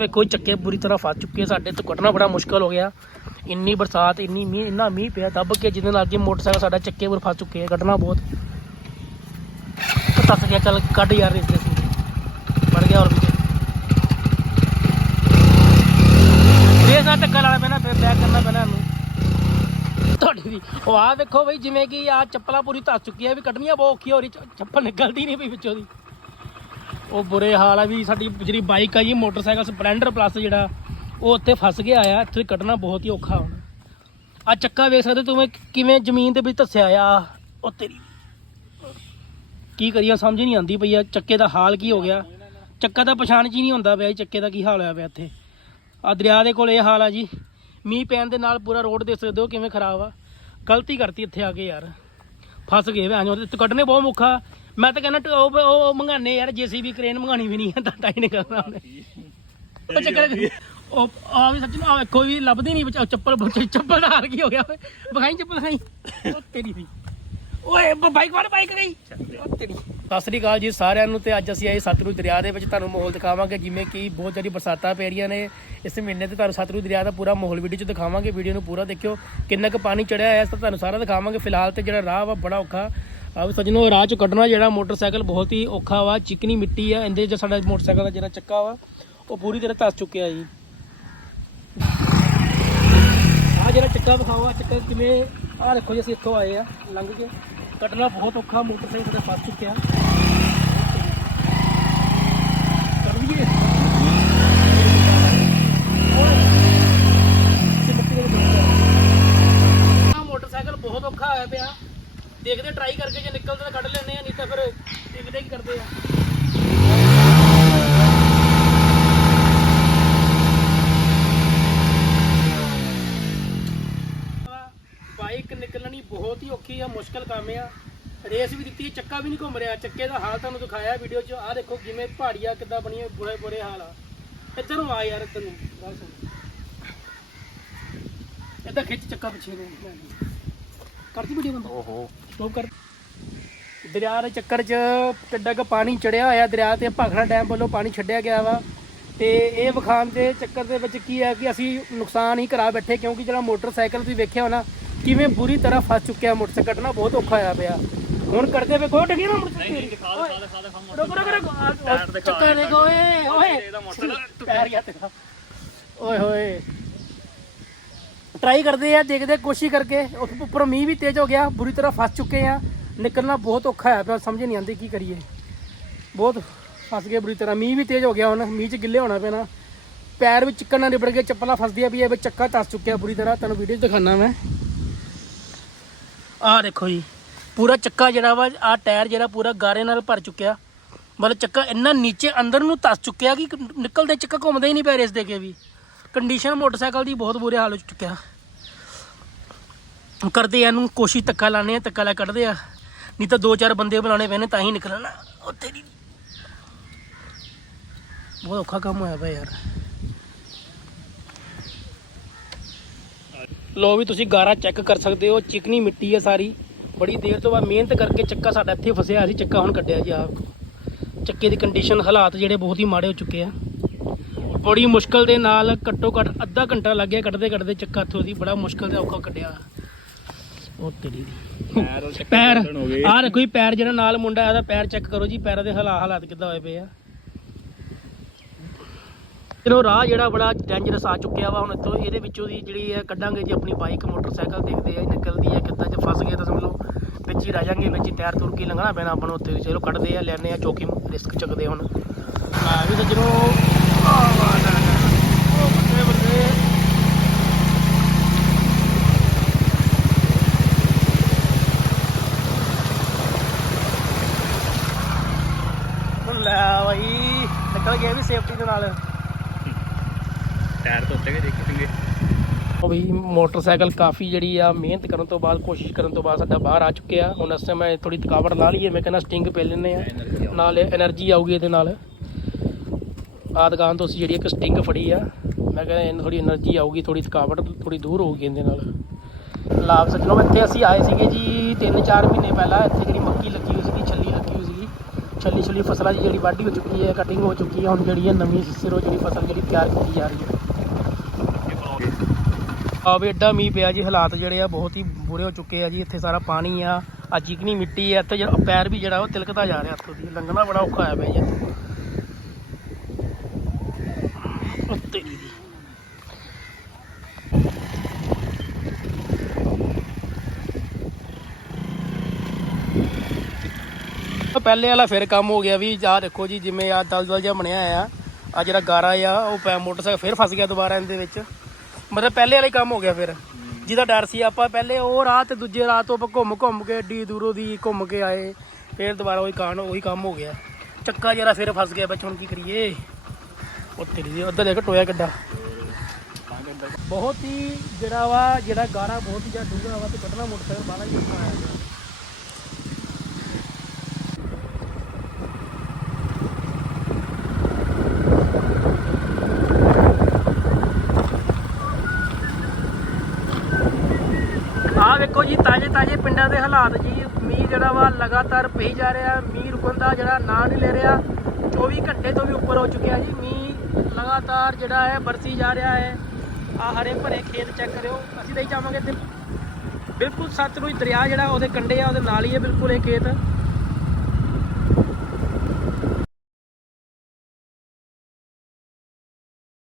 ਵੇਖੋ ਚੱਕੇ ਬੁਰੀ ਤਰ੍ਹਾਂ ਫਸ ਚੁੱਕੇ ਸਾਡੇ ਤੋਂ, ਕੱਢਣਾ ਬੜਾ ਮੁਸ਼ਕਲ ਹੋ ਗਿਆ। ਇੰਨੀ ਬਰਸਾਤ, ਇੰਨੀ ਮੀਂਹ, ਇੰਨਾ ਮੀਂਹ ਪਿਆ, ਦੱਬ ਕੇ ਜਿਹਦੇ ਨਾਲ ਕਿ ਮੋਟਰਸਾਈਕਲ ਸਾਡਾ ਚੱਕੇ ਬੁਰ ਫਸ ਚੁੱਕੇ ਆ, ਕੱਢਣਾ ਬਹੁਤ। ਤੱਕ ਗਿਆ, ਚੱਲ ਕੱਢ ਯਾਰ ਇਸ ਦੇ ਬਣ ਗਿਆ ਹੋਰ ਵੀ ਇਹ ਸਾ ਟੱਕਾ ਲਾਣਾ ਪੈਣਾ, ਫਿਰ ਬੈਕ ਕਰਨਾ ਪੈਣਾ ਇਹਨੂੰ। ਤੁਹਾਡੀ ਵੀ, ਉਹ ਆ ਵੇਖੋ ਬਈ, ਜਿਵੇਂ ਕਿ ਆ ਚੱਪਲਾਂ ਪੂਰੀ ਧੱਸ ਚੁੱਕੀ ਆ ਵੀ ਕੱਢਣੀਆਂ ਬਹੁਤ ਔਖੀ ਹੋ ਰਹੀ ਚੱਪਲ ਨਿਕਲਦੀ ਨਹੀਂ ਪਈ ਵਿੱਚੋਂ ਦੀ। ਉਹ ਬੁਰੇ ਹਾਲ ਆ ਵੀ ਸਾਡੀ ਜਿਹੜੀ ਬਾਈਕ ਆ ਜੀ ਮੋਟਰਸਾਈਕਲ ਸਪਲੈਂਡਰ ਪਲੱਸ ਜਿਹੜਾ ਉਹ ਉੱਥੇ ਫਸ ਗਿਆ ਆ। ਇੱਥੇ ਕੱਢਣਾ ਬਹੁਤ ਹੀ ਔਖਾ ਹੋਣਾ। ਆ ਚੱਕਾ ਵੇਖ ਸਕਦੇ ਤੁਸੀਂ ਕਿਵੇਂ ਜ਼ਮੀਨ ਦੇ ਵਿੱਚ ਧੱਸਿਆ ਆ। ਉਹ ਤੇਰੀ ਕੀ ਕਰੀਆ ਸਮਝ ਨਹੀਂ ਆਉਂਦੀ ਪਈ ਆ। ਚੱਕੇ ਦਾ ਹਾਲ ਕੀ ਹੋ ਗਿਆ? ਚੱਕਾ ਤਾਂ ਪਛਾਣ ਚ ਹੀ ਨਹੀਂ ਹੁੰਦਾ ਪਿਆ ਜੀ ਚੱਕੇ ਦਾ ਕੀ ਹਾਲ ਹੋਇਆ ਪਿਆ ਇੱਥੇ। ਆ ਦਰਿਆ ਦੇ ਕੋਲ ਇਹ ਹਾਲ ਆ ਜੀ। ਮੀਂਹ ਪੈਣ ਦੇ ਨਾਲ ਪੂਰਾ ਰੋਡ ਦੇਖ ਸਕਦੇ ਹੋ ਕਿਵੇਂ ਖਰਾਬ ਆ। ਗਲਤੀ ਕਰਤੀ ਇੱਥੇ ਆ ਕੇ ਯਾਰ। ਫਸ ਗਏ ਭੈਣ ਚੋਦ, ਇੱਥੇ ਕੱਢਣੇ ਬਹੁਤ ਮੁੱਖਾ ਮੈਂ ਤਾਂ ਕਹਿੰਦਾ ਉਹ ਉਹ ਮੰਗਾਨੇ ਯਾਰ ਜੀਸੀਬੀ ਕਰੇਨ ਮੰਗਾਣੀ ਵੀ ਨਹੀਂ ਤਾਂ ਤਾਂ ਹੀ ਨਹੀਂ ਕਰਨਾ ਉਹਨੇ। ਉਹ ਚੱਕਰ ਉਹ ਆ ਵੀ ਸੱਚ ਨੂੰ ਆ ਵੇਖੋ ਵੀ ਲੱਭਦੀ ਨਹੀਂ ਬਚਾ ਚੱਪਲ ਬਚ- ਚੱਪਲ ਦਾ ਹਾਲ ਕੀ ਹੋ ਗਿਆ ਓਏ ਵਿਖਾਈ ਚੱਪਲ ਵਿਖਾਈ। ਉਹ ਤੇਰੀ ਦੀ ਓਏ ਬਾਈਕ ਵਾਲਾ ਬਾਈਕ ਗਈ। ਉਹ ਤੇਰੀ। ਸਤਿ ਸ੍ਰੀ ਅਕਾਲ ਜੀ ਸਾਰਿਆਂ ਨੂੰ ਤੇ ਅੱਜ ਅਸੀਂ ਆਏ ਸਤਲੁਜ ਦਰਿਆ ਦੇ ਵਿੱਚ। ਤੁਹਾਨੂੰ ਮਾਹੌਲ ਦਿਖਾਵਾਂਗੇ ਜਿਵੇਂ ਕਿ ਬਹੁਤ ਜ਼ਿਆਦਾ ਬਰਸਾਤਾਂ ਪੈ ਰਹੀਆਂ ਨੇ। ਇਸ ਮਹੀਨੇ ਤੇ ਤੁਹਾਨੂੰ ਸਤਲੁਜ ਦਰਿਆ ਦਾ ਪੂਰਾ ਮਾਹੌਲ ਵੀਡੀਓ 'ਚ ਦਿਖਾਵਾਂਗੇ। ਵੀਡੀਓ ਨੂੰ ਪੂਰਾ ਦੇਖਿਓ। ਕਿੰਨਾ ਕੁ ਪਾਣੀ ਚੜਿਆ ਹੋਇਆ ਇਸ ਤੋਂ ਤੁਹਾਨੂੰ ਸਾਰਾ ਦਿਖਾਵਾਂਗੇ। ਫਿਲਹਾਲ ਤੇ ਜਿਹੜਾ ਰਾਹ ਵਾ ਬੜਾ ਔਖਾ। ਆ ਵੀ ਸੱਜਣੋ ਰਾਹ 'ਚ ਕੱਢਣਾ ਜਿਹੜਾ ਮੋਟਰਸਾਈਕਲ ਬਹੁਤ ਹੀ ਔਖਾ ਵਾ ਚਿਕਨੀ ਮਿੱਟੀ ਆ ਇਹਦੇ 'ਚ ਸਾਡਾ ਮੋਟਰਸਾਈਕਲ ਦਾ ਜਿਹੜਾ ਚੱਕਾ ਵਾ ਉਹ ਪੂਰੀ ਤਰ੍ਹਾਂ ਧੱਸ ਚੁੱਕਿਆ ਜੀ ਆ ਜਿਹੜਾ ਚੱਕਾ ਵਿਖਾਓ ਆ ਚੱਕਾ ਕਿਵੇਂ ਆ ਦੇਖੋ ਜੀ ਅਸੀਂ ਇੱਥੋਂ ਆਏ ਆ ਲੰਘ ਕੇ ਕੱਢਣਾ ਬਹੁਤ ਔਖਾ ਮੋਟਰਸਾਈਕਲ ਸਾਡਾ ਫਸ ਚੁੱਕਿਆ ਮੋਟਰਸਾਈਕਲ ਬਹੁਤ ਔਖਾ ਹੋਇਆ ਪਿਆ ਦੇਖਦੇ ਟਰਾਈ ਕਰਕੇ ਜੇ ਨਿਕਲਦਾ ਤਾਂ ਕੱਢ ਲੈਂਦੇ ਆ, ਨਹੀਂ ਤਾਂ ਫਿਰ ਦੇਖਦੇ ਕੀ ਕਰਦੇ ਆ। ਬਾਈਕ ਨਿਕਲਣੀ ਬਹੁਤ ਹੀ ਔਖੀ ਆ, ਮੁਸ਼ਕਲ ਕੰਮ ਆ। ਰੇਸ ਵੀ ਦਿੱਤੀ, ਚੱਕਾ ਵੀ ਨਹੀਂ ਘੁੰਮ ਰਿਹਾ। ਚੱਕੇ ਦਾ ਹਾਲ ਤੁਹਾਨੂੰ ਦਿਖਾਇਆ ਵੀਡੀਓ 'ਚ। ਆਹ ਦੇਖੋ ਕਿਵੇਂ ਪਹਾੜੀਆਂ ਕਿੱਦਾਂ ਬਣੀਆਂ, ਬੁਰੇ ਬੁਰੇ ਹਾਲ ਆ। ਇੱਧਰ ਨੂੰ ਆ ਯਾਰ, ਇੱਧਰ ਨੂੰ। ਗੱਲ ਸੁਣ। ਇੱਧਰ ਖਿੱਚ ਚੱਕਾ ਪਿੱਛੇ ਨੂੰ। ਕਰਦੀ ਵੀਡੀਓ ਬੰਦ? ਓਹੋ। ਸਟਾਪ ਕਰ ਦਰਿਆ ਦੇ ਚੱਕਰ 'ਚ ਕਿੱਡਾ ਕੁ ਪਾਣੀ ਚੜਿਆ ਹੋਇਆ ਦਰਿਆ ਤੇ ਭਾਖੜਾ ਡੈਮ ਵੱਲੋਂ ਪਾਣੀ ਛੱਡਿਆ ਗਿਆ ਵਾ। ਤੇ ਇਹ ਵਿਖਾਣ ਦੇ ਚੱਕਰ ਦੇ ਵਿੱਚ ਕੀ ਹੈ ਕਿ ਅਸੀਂ ਨੁਕਸਾਨ ਹੀ ਕਰਾ ਬੈਠੇ ਕਿਉਂਕਿ ਜਿਹੜਾ ਮੋਟਰਸਾਈਕਲ ਤੁਸੀਂ ਵੇਖਿਆ ਹੋਣਾ ਕਿਵੇਂ ਬੁਰੀ ਤਰ੍ਹਾਂ ਫਸ ਚੁੱਕਿਆ ਮੋਟਰਸਾਈਕਲ ਕੱਢਣਾ ਬਹੁਤ ਔਖਾ ਹੋਇਆ ਪਿਆ। ਹੁਣ ਕਰਦੇ ਵੇਖੋ ਡੱਗੀ ਨਾ ਮੋਟਰਸਾਈਕਲ ਦਿਖਾ ਦਿਖਾ ਦਿਖਾ ਰੁਕ ਰੁਕ ਰੁਕ ਚੱਕਰ ਦੇਖੋ ਓਏ ਓਏ। ਪੈਰ ਗਿਆ ਤੇਰਾ। ਓਏ ਹੋਏ। ਟਰਾਈ ਕਰਦੇ ਆ, ਦੇਖਦੇ ਕੋਸ਼ਿਸ਼ ਕਰਕੇ। ਉਸ ਉੱਪਰ ਮੀਂਹ ਵੀ ਤੇਜ਼ ਹੋ ਗਿਆ, ਬੁਰੀ ਤਰ੍ਹਾਂ ਫਸ ਚੁੱਕੇ ਆ। ਨਿਕਲਣਾ ਬਹੁਤ ਔਖਾ ਹੈ ਪਿਆ ਸਮਝ ਨਹੀਂ ਆਉਂਦੀ ਕੀ ਕਰੀਏ। ਬਹੁਤ ਫਸ ਗਏ ਬੁਰੀ ਤਰ੍ਹਾਂ। ਮੀਂਹ ਵੀ ਤੇਜ਼ ਹੋ ਗਿਆ ਹੁਣ, ਮੀਂਹ 'ਚ ਗਿੱਲੇ ਹੋਣਾ ਪੈਣਾ। ਪੈਰ ਵੀ ਚਿੱਕਣ ਨਾਲ ਨਿਬੜ ਗਏ, ਚੱਪਲਾਂ ਫਸਦੀਆਂ ਵੀ ਇਹ ਵਿੱਚ ਚੱਕਾ ਤਸ ਚੁੱਕਿਆ ਬੁਰੀ ਤਰ੍ਹਾਂ। ਤੁਹਾਨੂੰ ਵੀਡੀਓ 'ਚ ਦਿਖਾਣਾ ਮੈਂ। ਆਹ ਦੇਖੋ ਜੀ, ਪੂਰਾ ਚੱਕਾ ਜਿਹੜਾ ਵਾ, ਆਹ ਟਾਇਰ ਜਿਹੜਾ ਪੂਰਾ ਗਾਰੇ ਨਾਲ ਭਰ ਚੁੱਕਿਆ। ਮਤਲਬ ਚੱਕਾ ਇੰਨਾ ਨੀਚੇ ਅੰਦਰ ਨੂੰ ਤਸ ਚੁੱਕਿਆ ਕਿ ਨਿਕਲਦੇ ਚੱਕਾ ਘੁੰਮਦਾ ਹੀ ਨਹੀਂ ਪੈ ਰਿਹਾ ਦੇ ਕੇ ਵੀ। ਕੰਡੀਸ਼ਨ ਮੋਟਰਸਾਈਕਲ ਦੀ ਬਹੁਤ ਬੁਰੇ ਹਾਲ ਹੋ ਚੁੱਕਿਆ ਕਰਦੇ ਆ ਇਹਨੂੰ, ਕੋਸ਼ਿਸ਼ ਧੱਕਾ ਲਾਣੇ ਆ, ਧੱਕਾ ਲਾ ਕੱਢਦੇ ਆ। ਨਹੀਂ ਤਾਂ ਦੋ ਚਾਰ ਬੰਦੇ ਬੁਲਾਉਣੇ ਪੈਣੇ, ਤਾਂ ਹੀ ਨਿਕਲਣਾ। ਉਹ ਤੇਰੀ ਬਹੁਤ ਔਖਾ ਕੰਮ ਹੋਇਆ ਪਿਆ ਯਾਰ। ਲੋ ਵੀ ਤੁਸੀਂ ਗਾਰਾ ਚੈੱਕ ਕਰ ਸਕਦੇ ਹੋ, ਚਿਕਨੀ ਮਿੱਟੀ ਹੈ ਸਾਰੀ। ਬੜੀ ਦੇਰ ਤੋਂ ਬਾਅਦ ਮਿਹਨਤ ਕਰਕੇ ਚੱਕਾ ਸਾਡਾ ਇੱਥੇ ਫਸਿਆ ਸੀ ਚੱਕਾ ਹੁਣ ਕੱਢਿਆ ਜੀ ਆਪ। ਚੱਕੇ ਦੀ ਕੰਡੀਸ਼ਨ ਹਾਲਾਤ ਜਿਹੜੇ ਬਹੁਤ ਹੀ ਮਾੜੇ ਹੋ ਚੁੱਕੇ ਆ। ਬੜੀ ਮੁਸ਼ਕਲ ਦੇ ਨਾਲ ਘੱਟੋ ਘੱਟ ਅੱਧਾ ਘੰਟਾ ਲੱਗ ਗਿਆ ਕੱਢਦੇ ਕੱਢਦੇ ਚੱਕਾ ਇੱਥੋਂ ਦੀ ਬੜਾ ਮੁਸ਼ਕਲ ਤੇ ਔਖਾ ਕੱਢਿਆ। ਉਹ ਤੇਰੀ ਦੀ ਪੈਰ ਆਹ ਦੇਖੋ ਜੀ ਪੈਰ ਜਿਹੜਾ ਨਾਲ ਮੁੰਡਾ ਇਹਦਾ ਪੈਰ ਚੈੱਕ ਕਰੋ ਜੀ ਪੈਰਾਂ ਦੇ ਹਾਲਾ ਹਾਲਾਤ ਕਿੱਦਾਂ ਹੋਏ ਪਏ ਆ। ਚਲੋ ਰਾਹ ਜਿਹੜਾ ਬੜਾ ਡੇਂਜਰਸ ਆ ਚੁੱਕਿਆ ਵਾ ਹੁਣ ਇੱਥੋਂ ਇਹਦੇ ਵਿੱਚੋਂ ਦੀ ਜਿਹੜੀ ਹੈ ਕੱਢਾਂਗੇ ਜੀ ਆਪਣੀ ਬਾਈਕ ਮੋਟਰਸਾਈਕਲ ਦੇਖਦੇ ਆ ਨਿਕਲਦੀ ਹੈ ਕਿੱਦਾਂ ਜੇ ਫਸ ਗਏ ਤਾਂ ਸਮਝ ਲਓ ਵਿੱਚ ਹੀ ਰਹਿ ਜਾਾਂਗੇ ਵਿੱਚ ਹੀ ਟਾਇਰ ਤੁਰ ਕੇ ਲੰਘਣਾ ਪੈਣਾ ਆਪਾਂ ਨੂੰ ਉੱਥੇ ਦੀ। ਚਲੋ ਕੱਢਦੇ ਆ ਲੈਣੇ ਆ ਚੌਕੀ ਰਿਸਕ ਚੱਕਦੇ ਹੁਣ। ਆ ਵੀ ਸੱਜਣੋ ਆ ਮੋਟਰਸਾਈਕਲ ਕਾਫੀ ਜਿਹੜੀ ਆ ਮਿਹਨਤ ਕਰਨ ਤੋਂ ਬਾਅਦ ਕੋਸ਼ਿਸ਼ ਕਰਨ ਤੋਂ ਬਾਅਦ ਸਾਡਾ ਬਾਹਰ ਆ ਚੁੱਕਿਆ। ਹੁਣ ਇਸ ਸਮੇਂ ਥੋੜੀ ਥਕਾਵਟ ਲਾ ਲਈਏ ਮੈਂ ਕਹਿੰਦਾ ਸਟਿੰਗ ਪੇ ਲੈਨੇ ਆ। ਨਾਲ ਐਨਰਜੀ ਆਊਗੀ ਇਹਦੇ ਨਾਲ। ਆ ਦੁਕਾਨ ਤੋਂ ਅਸੀਂ ਜਿਹੜੀ ਇੱਕ ਸਟਿੰਗ ਫੜੀ ਆ, ਮੈਂ ਕਹਿੰਦਾ ਇਹਨਾਂ ਥੋੜੀ એનર્ਜੀ ਆਊਗੀ ਥੋੜੀ ਥਕਾਵਟ ਥੋੜੀ ਦੂਰ ਹੋਊਗੀ ਇਹਦੇ ਨਾਲ। ਲਾਭ ਸੱਜਣੋ, ਇੱਥੇ ਅਸੀਂ ਆਏ ਸੀਗੇ ਜੀ 3-4 ਮਹੀਨੇ ਪਹਿਲਾਂ, ਇੱਥੇ ਜਿਹੜੀ ਮੱਕੀ ਲੱਗੀ ਹੋਈ ਸੀਗੀ, ਛੱਲੀ ਲੱਗੀ ਹੋਈ ਸੀਗੀ। ਛੱਲੀ ਛੱਲੀ ਫਸਲਾਂ ਦੀ ਜਿਹੜੀ ਵਾਢੀ ਹੋ ਚੁੱਕੀ ਹੈ ਕਟਿੰਗ ਹੋ ਚੁੱਕੀ ਹੈ, ਹੁਣ ਜਿਹੜੀ ਹੈ ਨਵੀਂ ਸਿਰੋਂ ਜਿਹੜੀ ਫਸਲ ਜਿਹੜੀ ਤਿਆਰ ਕੀਤੀ ਜਾ ਰਹੀ ਹੈ। ਆ ਵੀ ਐਡਾ ਮੀਂਹ ਪਿਆ ਜੀ, ਹਾਲਾਤ ਜਿਹੜੇ ਆ ਬਹੁਤ ਹੀ ਬੁਰੇ ਹੋ ਚੁੱਕੇ ਆ ਜੀ, ਇੱਥੇ ਸਾਰਾ ਪਾਣੀ ਆ ਆ ਚੀਕਣੀ ਮਿੱਟੀ ਆ, ਇੱਥੇ ਪੈਰ ਵੀ ਜਿਹੜਾ ਉਹ ਤਿਲਕਦਾ ਜਾ ਰਿਹਾ ਇੱਥੋਂ ਦੀ, ਲੰਘਣਾ ਬੜਾ ਔਖਾ ਹੋਇਆ ਪਿਆ ਜੀ ਤੇਰੀ ਦੀ ਪਹਿਲੇ ਵਾਲਾ ਫਿਰ ਕੰਮ ਹੋ ਗਿਆ ਵੀ ਆਹ ਦੇਖੋ ਜੀ, ਜਿਵੇਂ ਆ ਦਲਦਲ ਜਿਹਾ ਬਣਿਆ ਆ ਆ ਜਿਹੜਾ ਗਾਰਾ ਆ ਉਹ ਪੈ ਮੋਟਰਸਾਈਕਲ ਫਿਰ ਫਸ ਗਿਆ ਦੁਬਾਰਾ ਇਹਦੇ ਵਿੱਚ। ਮਤਲਬ ਪਹਿਲੇ ਵਾਲਾ ਹੀ ਕੰਮ ਹੋ ਗਿਆ ਫਿਰ। ਜਿਹਦਾ ਡਰ ਸੀ ਆਪਾਂ ਪਹਿਲੇ ਉਹ ਰਾਹ ਤੇ ਦੂਜੇ ਰਾਹ ਤੋਂ ਆਪਾਂ ਘੁੰਮ ਘੁੰਮ ਕੇ ਏਡੀ ਦੂਰੋਂ ਦੀ ਘੁੰਮ ਕੇ ਆਏ, ਫਿਰ ਦੁਬਾਰਾ ਉਹੀ ਕਾਂਡ, ਉਹੀ ਕੰਮ ਹੋ ਗਿਆ। ਚੱਕਾ ਜਿਹੜਾ ਫਿਰ ਫਸ ਗਿਆ, ਬੱਚ ਹੁਣ ਕੀ ਕਰੀਏ? ਉਹ ਤੇਰੀ ਦੀ, ਉੱਧਰ ਦੇਖ ਟੋਇਆ ਕਿੱਡਾ। ਬਹੁਤ ਹੀ ਜਿਹੜਾ ਵਾ, ਜਿਹੜਾ ਗਾਰਾ ਬਹੁਤ ਹੀ ਜ਼ਿਆਦਾ ਡੂੰਘਾ ਵਾ ਤੇ ਕੱਢਣਾ ਮੋਟਰਸਾਈਕਲ ਬਾਹਲਾ ਹੀ ਔਖਾ ਆਇਆ ਪਿਆ। ਆਹ ਵੇਖੋ ਜੀ, ਤਾਜੇ ਤਾਜੇ ਪਿੰਡਾਂ ਦੇ ਹਾਲਾਤ ਜੀ। ਮੀਂਹ ਜਿਹੜਾ ਵਾ ਲਗਾਤਾਰ ਪਈ ਜਾ ਰਿਹਾ, ਮੀਂਹ ਰੁਕਣ ਦਾ ਜਿਹੜਾ ਨਾਂ ਨਹੀਂ ਲੈ ਰਿਹਾ। 24 ਘੰਟੇ ਤੋਂ ਵੀ ਉੱਪਰ ਹੋ ਚੁੱਕਿਆ ਜੀ। ਮੀਂਹ ਲਗਾਤਾਰ ਜਿਹੜਾ ਹੈ ਬਰਸੀ ਜਾ ਰਿਹਾ ਹੈ। ਆ ਹਰੇ ਭਰੇ ਖੇਤ ਚੈੱਕ ਕਰਿਓ। ਅਸੀਂ ਤਾਂ ਹੀ ਚਾਹਾਂਗੇ ਤੇ ਬਿਲਕੁਲ ਸਤਲੁਜ ਦਰਿਆ ਜਿਹੜਾ ਉਹਦੇ ਕੰਢੇ ਆ, ਉਹਦੇ ਨਾਲ ਹੀ ਹੈ ਬਿਲਕੁਲ ਇਹ ਖੇਤ।